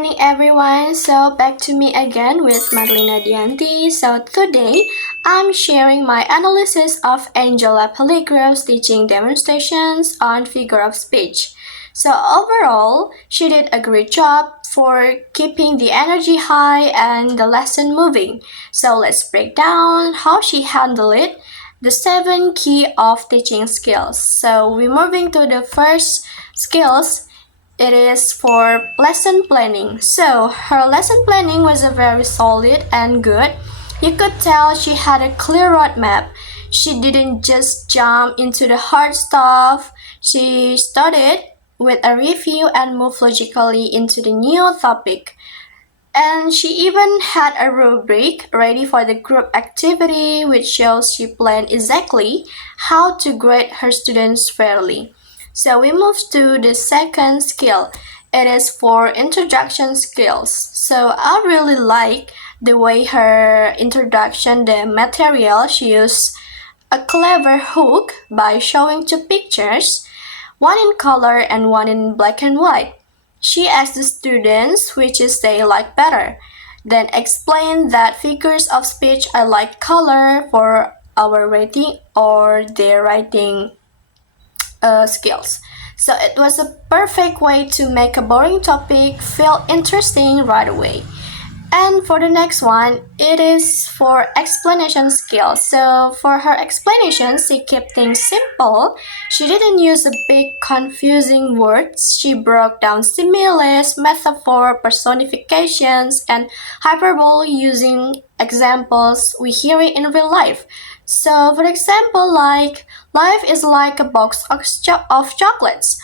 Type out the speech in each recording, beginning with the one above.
morning everyone. So back to me again with Madlina Dianti. So today I'm sharing my analysis of Angela Pelligro's teaching demonstrations on figure of speech. So overall, she did a great job for keeping the energy high and the lesson moving. So let's break down how she handled it. The 7 key of teaching skills. So we're moving to the first skills. It is for lesson planning. So her lesson planning was a very solid and good. You could tell she had a clear roadmap. She didn't just jump into the hard stuff. She started with a review and moved logically into the new topic. And she even had a rubric ready for the group activity, which shows she planned exactly how to grade her students fairly. So we move to the second skill. It is for introduction skills. So I really like the way her introduction, the material, she used a clever hook by showing 2 pictures, one in color and one in black and white. She asked the students which is they like better, then explained that figures of speech I like color for our rating or their writing skills. So it was a perfect way to make a boring topic feel interesting right away. And for the next one, it is for explanation skills. So for her explanations, she kept things simple. She didn't use a big confusing words. She broke down similes, metaphor, personifications, and hyperbole using examples we hear it in real life. So for example, like life is like a box of chocolates.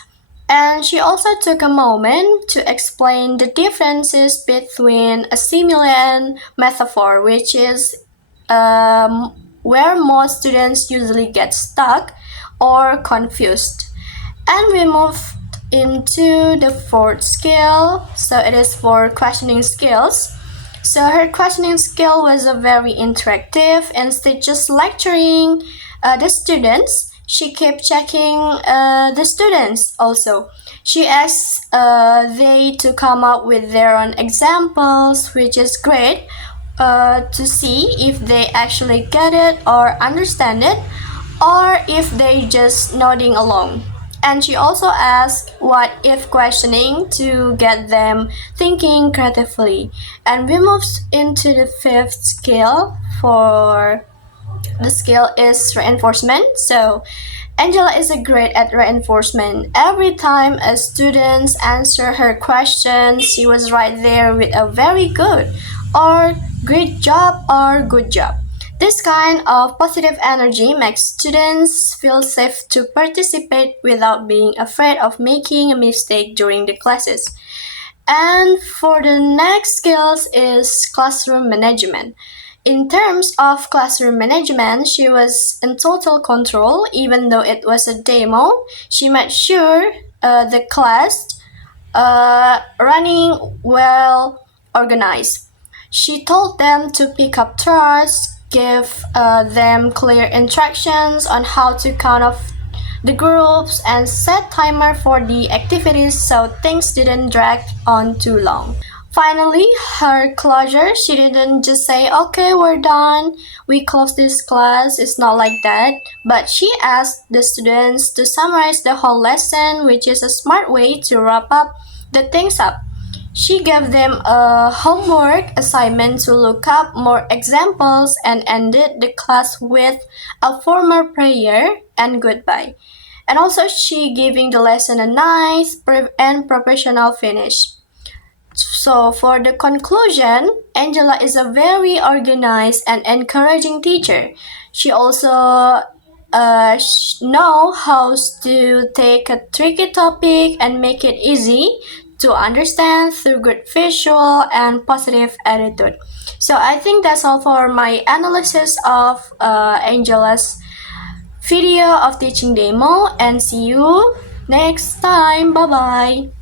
And she also took a moment to explain the differences between a simile and metaphor, which is where most students usually get stuck or confused. And we moved into the fourth skill, so it is for questioning skills. So her questioning skill was a very interactive. Instead just lecturing the students, she kept checking the students also. She asked they to come up with their own examples, which is great to see if they actually get it or understand it, or if they just nodding along. And she also asked what if questioning to get them thinking creatively. And we moved into the fifth skill. For the skill is reinforcement. So Angela is a great at reinforcement. Every time a student answer her question, she was right there with a very good or great job or good job. This kind of positive energy makes students feel safe to participate without being afraid of making a mistake during the classes. And for the next skills is classroom management. In terms of classroom management, she was in total control. Even though it was a demo, she made sure the class running well organized. She told them to pick up trash, give them clear instructions on how to count off the groups, and set timer for the activities so things didn't drag on too long. Finally, her closure, she didn't just say, okay, we're done, we close this class. It's not like that. But she asked the students to summarize the whole lesson, which is a smart way to wrap up the things up. She gave them a homework assignment to look up more examples and ended the class with a formal prayer and goodbye. And also she giving the lesson a nice and professional finish. So for the conclusion, Angela is a very organized and encouraging teacher. She also know how to take a tricky topic and make it easy to understand through good visual and positive attitude. So I think that's all for my analysis of Angela's video of teaching demo, and see you next time. Bye bye.